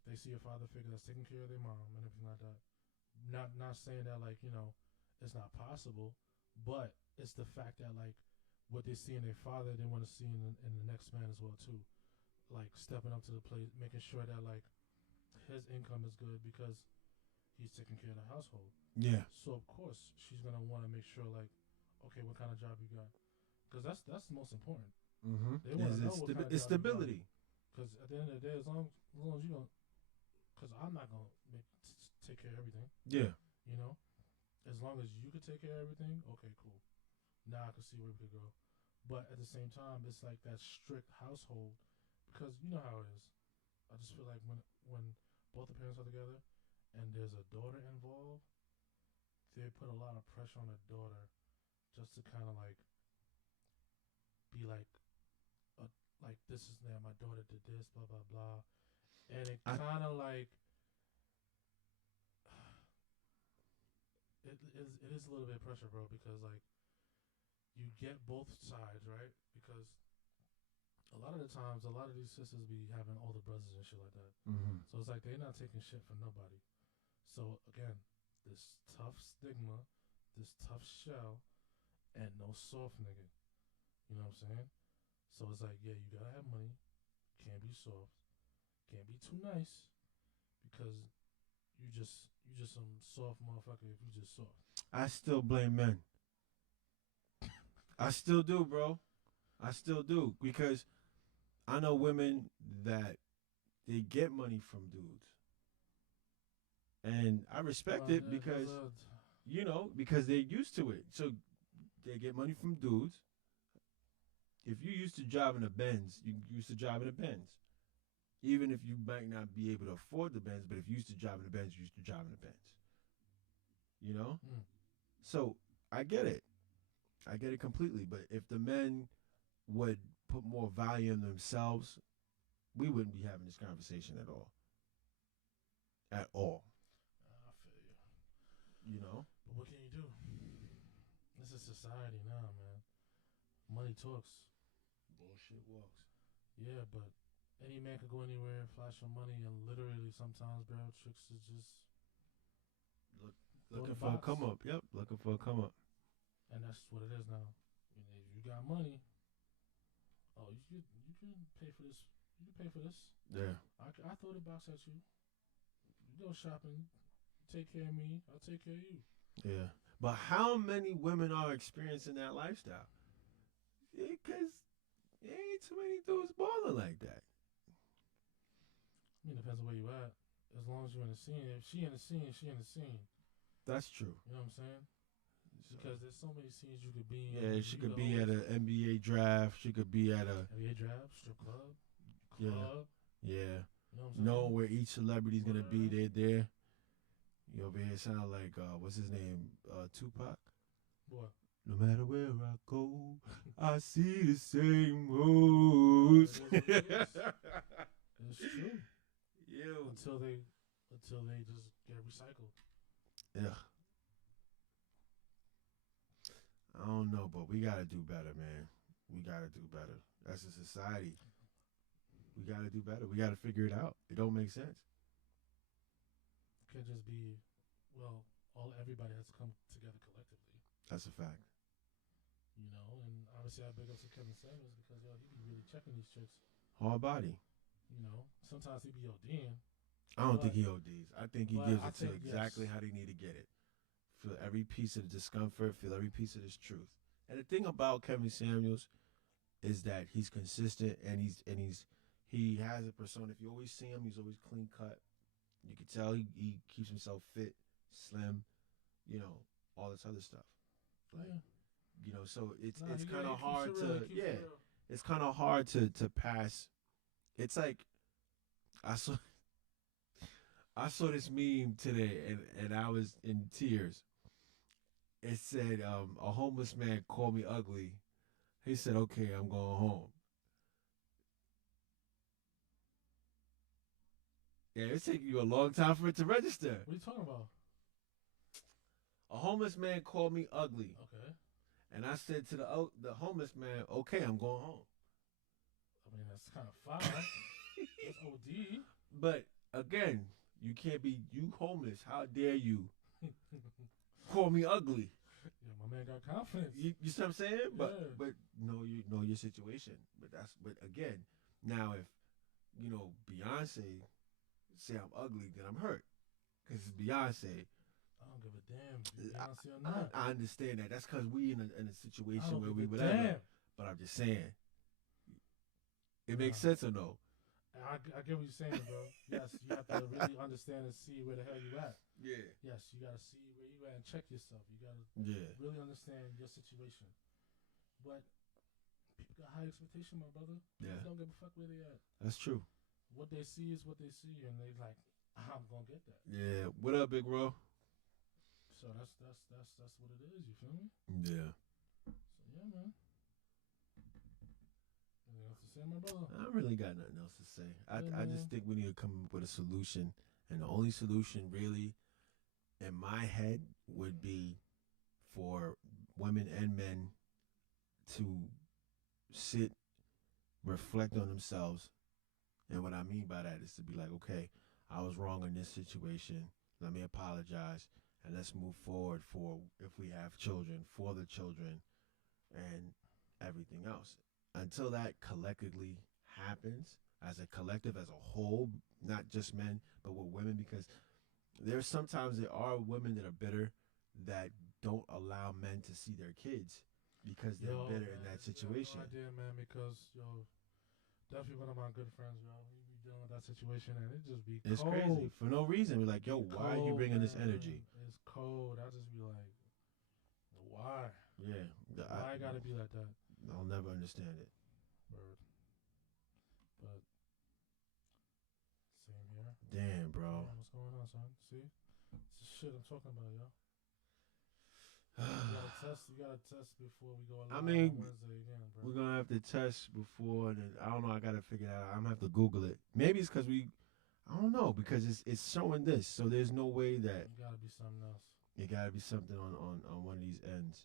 they see a father figure that's taking care of their mom and everything like that. Not saying that, like, it's not possible, but it's the fact that, like, what they see in their father, they want to see in the next man as well too. Like, stepping up to the plate, making sure that, like, his income is good because he's taking care of the household. Yeah. So of course she's gonna want to make sure, like, okay, what kind of job you got? Because that's the most important. Mm-hmm. They want to know what kind of job stability. Because at the end of the day, as long as you don't, because I'm not gonna take care of everything. Yeah. As long as you could take care of everything, okay, cool. Now I can see where we could go. But at the same time, it's like that strict household, because you know how it is. I just feel like when both the parents are together and there's a daughter involved, they put a lot of pressure on the daughter just to kind of, like, be like, this is now my daughter did this, blah blah blah, and it kind of like it is a little bit of pressure, bro, because, like, you get both sides, right? Because a lot of the times, a lot of these sisters be having older brothers and shit like that. Mm-hmm. So it's like they're not taking shit from nobody. So again, this tough stigma, this tough shell, and no soft nigga. You know what I'm saying? So it's like, yeah, you gotta have money. Can't be soft. Can't be too nice because you just some soft motherfucker if you just soft. I still blame men. I still do, bro. I still do because I know women that they get money from dudes, and I respect it because because they're used to it. So they get money from dudes. If you used to drive in a Benz, you used to drive in a Benz. Even if you might not be able to afford the Benz, but if you used to drive in a Benz, you used to drive in a Benz. You know? So I get it. I get it completely. But if the men would put more value in themselves, we wouldn't be having this conversation at all. At all. I feel you. You know? But what can you do? This is society now, man. Money talks. Bullshit walks. Yeah, but any man could go anywhere, flash some money, and literally sometimes, bro, chicks is just looking for a come up. Yep, looking for a come up. And that's what it is now. If you got money, you can pay for this. You can pay for this. Yeah. I throw the box at you. You go shopping. Take care of me. I'll take care of you. Yeah. But how many women are experiencing that lifestyle? Because there ain't too many dudes balling like that. I mean, it depends on where you at. As long as you're in the scene. If she in the scene, she in the scene. That's true. You know what I'm saying? Because there's so many scenes you could be in. Yeah, she could be at an NBA draft. She could be at a NBA draft, strip club. Yeah. You know what I'm saying? Know where each celebrity's gonna be. They're there. You over here sound like what's his name? Tupac. What? No matter where I go, I see the same moves. It's true. Yeah. Until they just get recycled. Yeah. I don't know, but we gotta do better, man. We gotta do better. That's a society. We gotta do better. We gotta figure it out. It don't make sense. It can't just be, everybody has to come together collectively. That's a fact. You know, and obviously I big up to Kevin Samuels because he be really checking these chicks. Hard body. You know, sometimes he be ODing. I don't think he ODs. I think he gives it to exactly how they need to get it. Feel every piece of the discomfort, feel every piece of this truth. And the thing about Kevin Samuels is that he's consistent and he has a persona. If you always see him, he's always clean cut. You can tell he keeps himself fit, slim, all this other stuff. So it's kind of hard to it's kind of hard to pass. It's like I saw this meme today and I was in tears. It said a homeless man called me ugly. He said, "Okay, I'm going home." Yeah, it's taking you a long time for it to register. What are you talking about? A homeless man called me ugly. Okay. And I said to the homeless man, "Okay, I'm going home." I mean, that's kind of fire. That's OD. But again, you can't be homeless. How dare you call me ugly? Yeah, my man got confidence. You see what I'm saying? Yeah. But know your situation. But again, now if Beyonce say I'm ugly, then I'm hurt because it's Beyonce. I don't give a damn if Beyonce or not. I understand that. That's because we in a situation where we whatever. Damn. But I'm just saying, it makes sense or no? I get what you're saying, bro. Yes, you have to really understand and see where the hell you at. Yeah. Yes, you gotta see where you at and check yourself. You gotta really understand your situation. But people got high expectation, my brother. People don't give a fuck where they at. That's true. What they see is what they see, and they like, I'm gonna get that. Yeah. What up, big bro? So that's what it is. You feel me? Yeah. So yeah, man. Anything else to say, my brother? I really got nothing else to say. I just think we need to come up with a solution, and the only solution really, in my head, would be for women and men to sit, reflect on themselves, and what I mean by that is to be like, okay, I was wrong in this situation. Let me apologize, and let's move forward for if we have children, for the children, and everything else. Until that collectively happens, as a collective, as a whole, not just men, but with women, because there are women that are bitter that don't allow men to see their kids because they're bitter in that situation. I have no idea, man, because, definitely one of my good friends, he be dealing with that situation, and it just be cold. It's crazy. For no reason. We're like, yo, why are you bringing this energy? It's cold. I just be like, why? Yeah. Why I gotta be like that? I'll never understand it. Word. But, same here. Damn, bro. Damn, what's going on, son? See? It's the shit I'm talking about, yo. You gotta test before we go live on Wednesday again, bro. We're gonna have to test before, and then, I don't know. I gotta figure that out. I'm gonna have to Google it. Maybe it's because I don't know, because it's showing this, so there's no way that it gotta be something else. It gotta be something on one of these ends.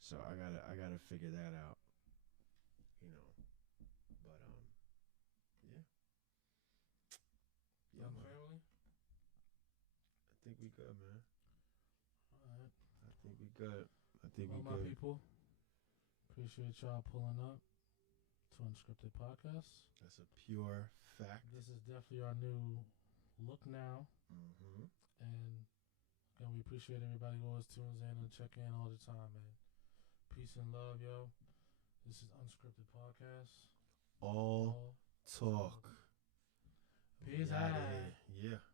So I gotta figure that out. But yeah. Yeah, Young man. family. I think we good, man. Alright. I think we good. Well, my people, appreciate y'all pulling up to Unscripted Podcast. That's a pure fact. This is definitely our new look now. Mm-hmm. And again, we appreciate everybody who always tunes in and check in all the time, man. Peace and love, yo. This is Unscripted Podcast. All talk. Peace out. Yeah.